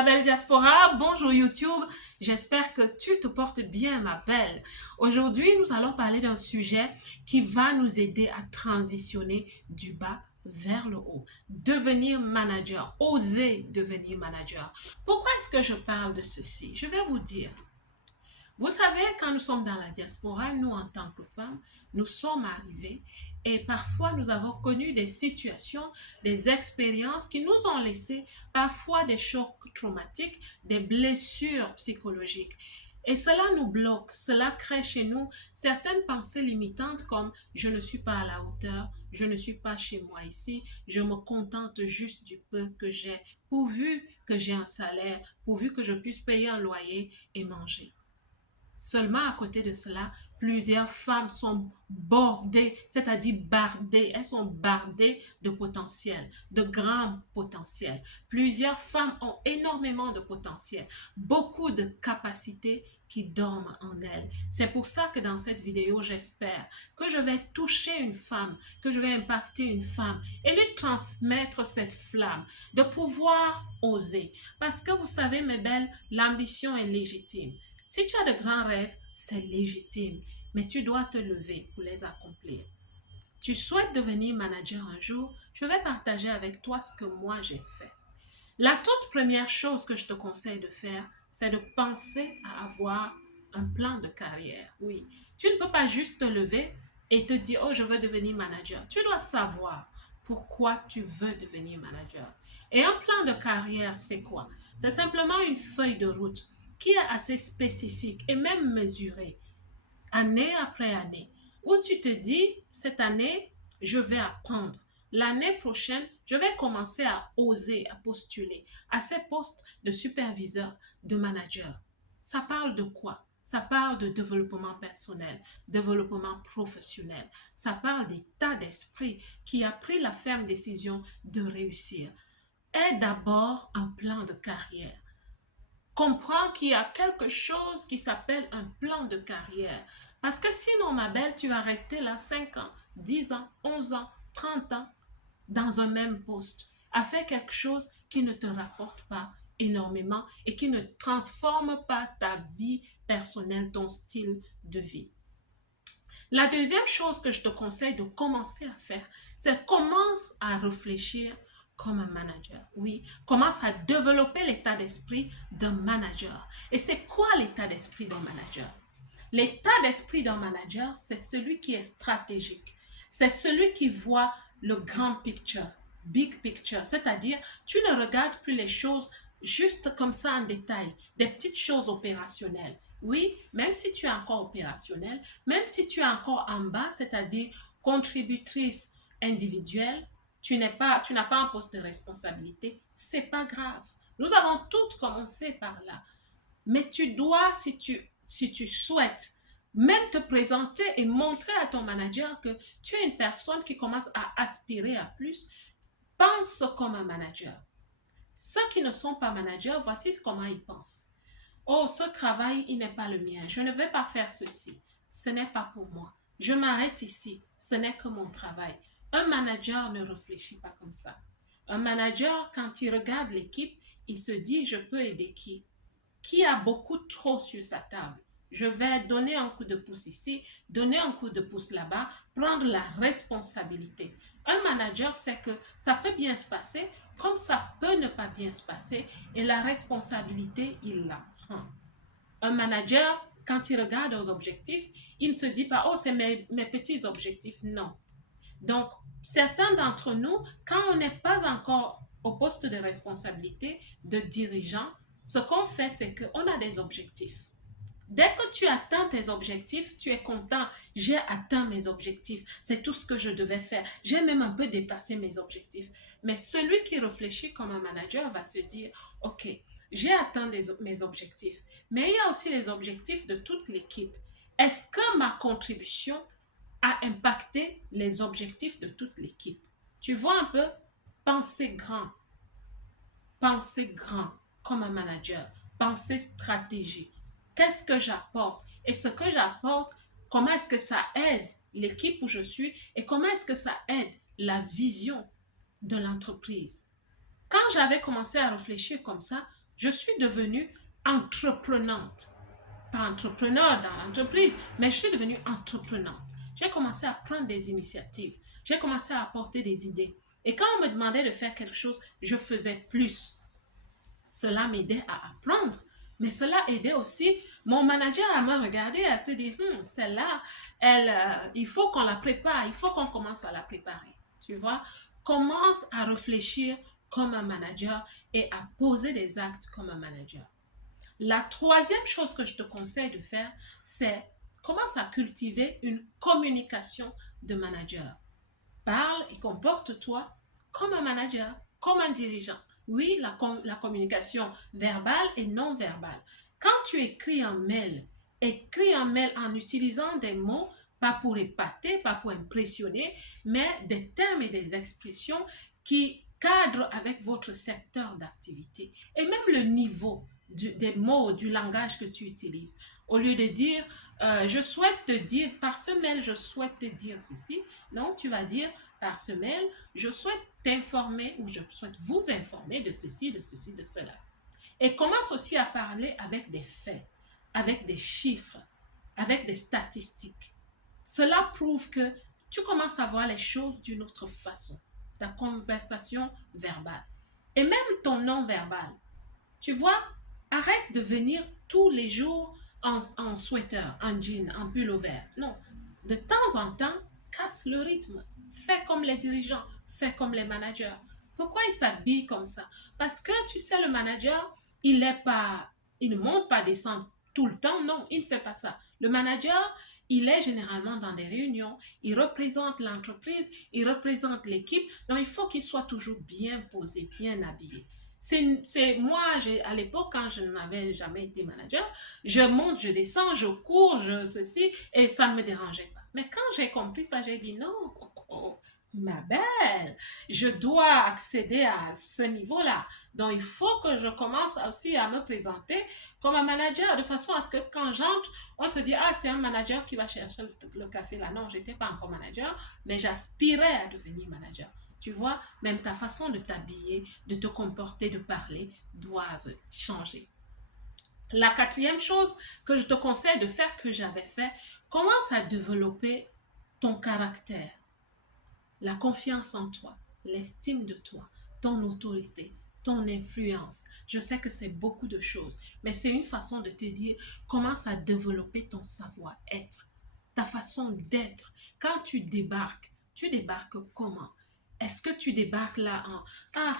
la belle diaspora, bonjour YouTube, j'espère que tu te portes bien ma belle. Aujourd'hui, nous allons parler d'un sujet qui va nous aider à transitionner du bas vers le haut. Devenir manager, oser devenir manager. Pourquoi est-ce que je parle de ceci? Je vais vous dire. Vous savez, quand nous sommes dans la diaspora, nous en tant que femmes, nous sommes arrivés et parfois nous avons connu des situations, des expériences qui nous ont laissé parfois des chocs traumatiques, des blessures psychologiques. Et cela nous bloque, cela crée chez nous certaines pensées limitantes comme je ne suis pas à la hauteur, je ne suis pas chez moi ici, je me contente juste du peu que j'ai, pourvu que j'ai un salaire, pourvu que je puisse payer un loyer et manger. Seulement à côté de cela, plusieurs femmes sont bordées, c'est-à-dire bardées. Elles sont bardées de potentiel, de grands potentiels. Plusieurs femmes ont énormément de potentiel, beaucoup de capacités qui dorment en elles. C'est pour ça que dans cette vidéo, j'espère que je vais toucher une femme, que je vais impacter une femme et lui transmettre cette flamme de pouvoir oser. Parce que vous savez, mes belles, l'ambition est légitime. Si tu as de grands rêves, c'est légitime, mais tu dois te lever pour les accomplir. Tu souhaites devenir manager un jour, je vais partager avec toi ce que moi j'ai fait. La toute première chose que je te conseille de faire, c'est de penser à avoir un plan de carrière. Oui, tu ne peux pas juste te lever et te dire, oh, je veux devenir manager. Tu dois savoir pourquoi tu veux devenir manager. Et un plan de carrière, c'est quoi? C'est simplement une feuille de route qui est assez spécifique et même mesurée, année après année, où tu te dis, cette année, je vais apprendre. L'année prochaine, je vais commencer à oser, à postuler à ces postes de superviseur, de manager. Ça parle de quoi? Ça parle de développement personnel, développement professionnel. Ça parle d'état d'esprit qui a pris la ferme décision de réussir. Est d'abord un plan de carrière. Comprends qu'il y a quelque chose qui s'appelle un plan de carrière. Parce que sinon, ma belle, tu vas rester là 5 ans, 10 ans, 11 ans, 30 ans dans un même poste, à faire quelque chose qui ne te rapporte pas énormément et qui ne transforme pas ta vie personnelle, ton style de vie. La deuxième chose que je te conseille de commencer à faire, c'est commence à réfléchir comme un manager. Oui, commence à développer l'état d'esprit d'un manager. Et c'est quoi l'état d'esprit d'un manager? L'état d'esprit d'un manager, c'est celui qui est stratégique. C'est celui qui voit le grand picture, big picture, c'est-à-dire tu ne regardes plus les choses juste comme ça en détail, des petites choses opérationnelles. Oui, même si tu es encore opérationnel, même si tu es encore en bas, c'est-à-dire contributrice individuelle, tu n'as pas un poste de responsabilité, c'est pas grave. Nous avons toutes commencé par là. Mais tu dois, si tu souhaites, même te présenter et montrer à ton manager que tu es une personne qui commence à aspirer à plus, pense comme un manager. Ceux qui ne sont pas managers, voici comment ils pensent. Oh, ce travail, il n'est pas le mien. Je ne vais pas faire ceci. Ce n'est pas pour moi. Je m'arrête ici. Ce n'est que mon travail. Un manager ne réfléchit pas comme ça. Un manager, quand il regarde l'équipe, il se dit, je peux aider qui? Qui a beaucoup trop sur sa table? Je vais donner un coup de pouce ici, donner un coup de pouce là-bas, prendre la responsabilité. Un manager sait que ça peut bien se passer, comme ça peut ne pas bien se passer, et la responsabilité, il la prend. Un manager, quand il regarde aux objectifs, il ne se dit pas, oh, c'est mes petits objectifs. Non. Donc, certains d'entre nous, quand on n'est pas encore au poste de responsabilité, de dirigeant, ce qu'on fait, c'est qu'on a des objectifs. Dès que tu atteins tes objectifs, tu es content. J'ai atteint mes objectifs. C'est tout ce que je devais faire. J'ai même un peu dépassé mes objectifs. Mais celui qui réfléchit comme un manager va se dire, OK, j'ai atteint mes objectifs. Mais il y a aussi les objectifs de toute l'équipe. Est-ce que ma contribution a impacté les objectifs de toute l'équipe? Tu vois un peu, penser grand. Penser grand comme un manager. Penser stratégie. Qu'est-ce que j'apporte? Et ce que j'apporte, comment est-ce que ça aide l'équipe où je suis et comment est-ce que ça aide la vision de l'entreprise? Quand j'avais commencé à réfléchir comme ça, Je suis devenue entreprenante. Pas entrepreneur dans l'entreprise, mais je suis devenue entreprenante. J'ai commencé à prendre des initiatives. J'ai commencé à apporter des idées. Et quand on me demandait de faire quelque chose, je faisais plus. Cela m'aidait à apprendre, mais cela aidait aussi mon manager à me regarder, à se dire, celle-là, il faut qu'on la prépare, il faut qu'on commence à la préparer. Tu vois, commence à réfléchir comme un manager et à poser des actes comme un manager. La troisième chose que je te conseille de faire, c'est commence à cultiver une communication de manager. Parle et comporte-toi comme un manager, comme un dirigeant. Oui, la communication verbale et non verbale. Quand tu écris un mail en utilisant des mots, pas pour épater, pas pour impressionner, mais des termes et des expressions qui cadrent avec votre secteur d'activité et même le niveau des mots, du langage que tu utilises. Au lieu de dire, je souhaite te dire, par ce mail, je souhaite te dire ceci, non, tu vas dire, par ce mail, je souhaite t'informer ou je souhaite vous informer de ceci, de ceci, de cela. Et commence aussi à parler avec des faits, avec des chiffres, avec des statistiques. Cela prouve que tu commences à voir les choses d'une autre façon. Ta conversation verbale. Et même ton non-verbal. Tu vois, arrête de venir tous les jours en sweater, en jean, en pull vert. Non, de temps en temps, casse le rythme. Fais comme les dirigeants, fais comme les managers. Pourquoi ils s'habillent comme ça? Parce que tu sais, le manager, il ne monte pas descendre tout le temps. Non, il ne fait pas ça. Le manager, il est généralement dans des réunions, il représente l'entreprise, il représente l'équipe. Donc, il faut qu'il soit toujours bien posé, bien habillé. C'est moi, à l'époque, quand je n'avais jamais été manager, je monte, je descends, je cours, ceci, et ça ne me dérangeait pas. Mais quand j'ai compris ça, j'ai dit non, ma belle, je dois accéder à ce niveau-là. Donc, il faut que je commence aussi à me présenter comme un manager, de façon à ce que quand j'entre, on se dit, ah, c'est un manager qui va chercher le café là. Non, je n'étais pas encore manager, mais j'aspirais à devenir manager. Tu vois, même ta façon de t'habiller, de te comporter, de parler doivent changer. La quatrième chose que je te conseille de faire, que j'avais fait, commence à développer ton caractère, la confiance en toi, l'estime de toi, ton autorité, ton influence. Je sais que c'est beaucoup de choses, mais c'est une façon de te dire, commence à développer ton savoir-être, ta façon d'être. Quand tu débarques comment? Est-ce que tu débarques là en ah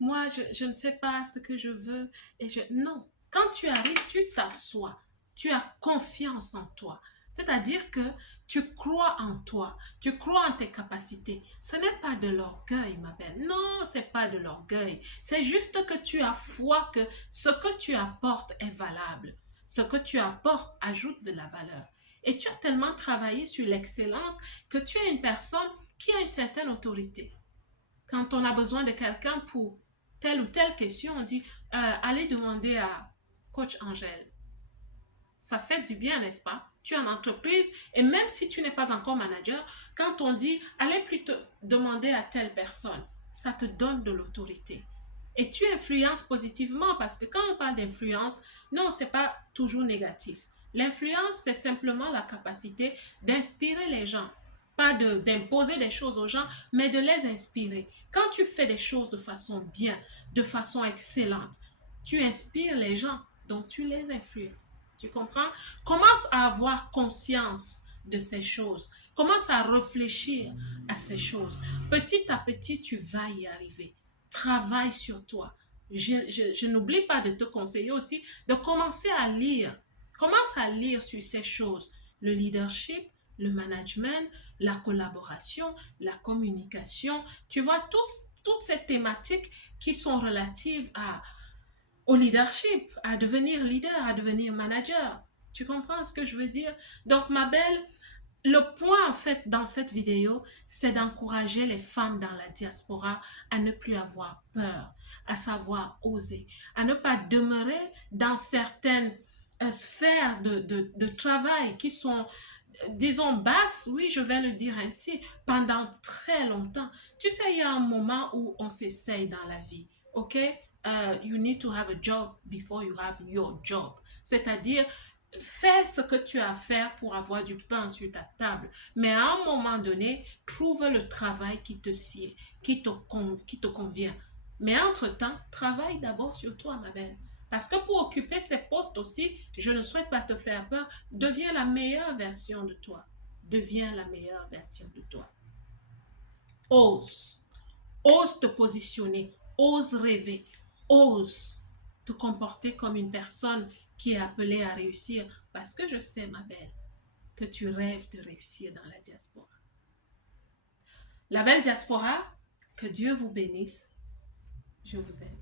moi je ne sais pas ce que je veux et je non. Quand tu arrives, tu t'assois, tu as confiance en toi. C'est-à-dire que tu crois en toi, tu crois en tes capacités. Ce n'est pas de l'orgueil, ma belle. Non, c'est pas de l'orgueil. C'est juste que tu as foi que ce que tu apportes est valable. Ce que tu apportes ajoute de la valeur. Et tu as tellement travaillé sur l'excellence que tu es une personne qui a une certaine autorité. Quand on a besoin de quelqu'un pour telle ou telle question, on dit allez demander à coach Angèle. Ça fait du bien, n'est-ce pas? Tu es en entreprise et même si tu n'es pas encore manager, quand on dit allez plutôt demander à telle personne, ça te donne de l'autorité. Et tu influences positivement parce que quand on parle d'influence, non, c'est pas toujours négatif. L'influence, c'est simplement la capacité d'inspirer les gens. Pas d'imposer des choses aux gens, mais de les inspirer. Quand tu fais des choses de façon bien, de façon excellente, tu inspires les gens, donc tu les influences. Tu comprends? Commence à avoir conscience de ces choses. Commence à réfléchir à ces choses. Petit à petit, tu vas y arriver. Travaille sur toi. Je n'oublie pas de te conseiller aussi de commencer à lire. Commence à lire sur ces choses. Le leadership, le management, la collaboration, la communication. Tu vois, toutes ces thématiques qui sont relatives au leadership, à devenir leader, à devenir manager. Tu comprends ce que je veux dire? Donc, ma belle, le point en fait dans cette vidéo, c'est d'encourager les femmes dans la diaspora à ne plus avoir peur, à savoir oser, à ne pas demeurer dans certaines sphères de travail qui sont, disons, basses, oui, je vais le dire ainsi, pendant très longtemps. Tu sais, il y a un moment où on s'essaye dans la vie, ok? you need to have a job before you have your job. C'est-à-dire, fais ce que tu as à faire pour avoir du pain sur ta table. Mais à un moment donné, trouve le travail qui te sied, qui te convient. Mais entre-temps, travaille d'abord sur toi, ma belle. Parce que pour occuper ces postes aussi, je ne souhaite pas te faire peur, deviens la meilleure version de toi. Deviens la meilleure version de toi. Ose. Ose te positionner. Ose rêver. Ose te comporter comme une personne qui est appelée à réussir. Parce que je sais, ma belle, que tu rêves de réussir dans la diaspora. La belle diaspora, que Dieu vous bénisse. Je vous aime.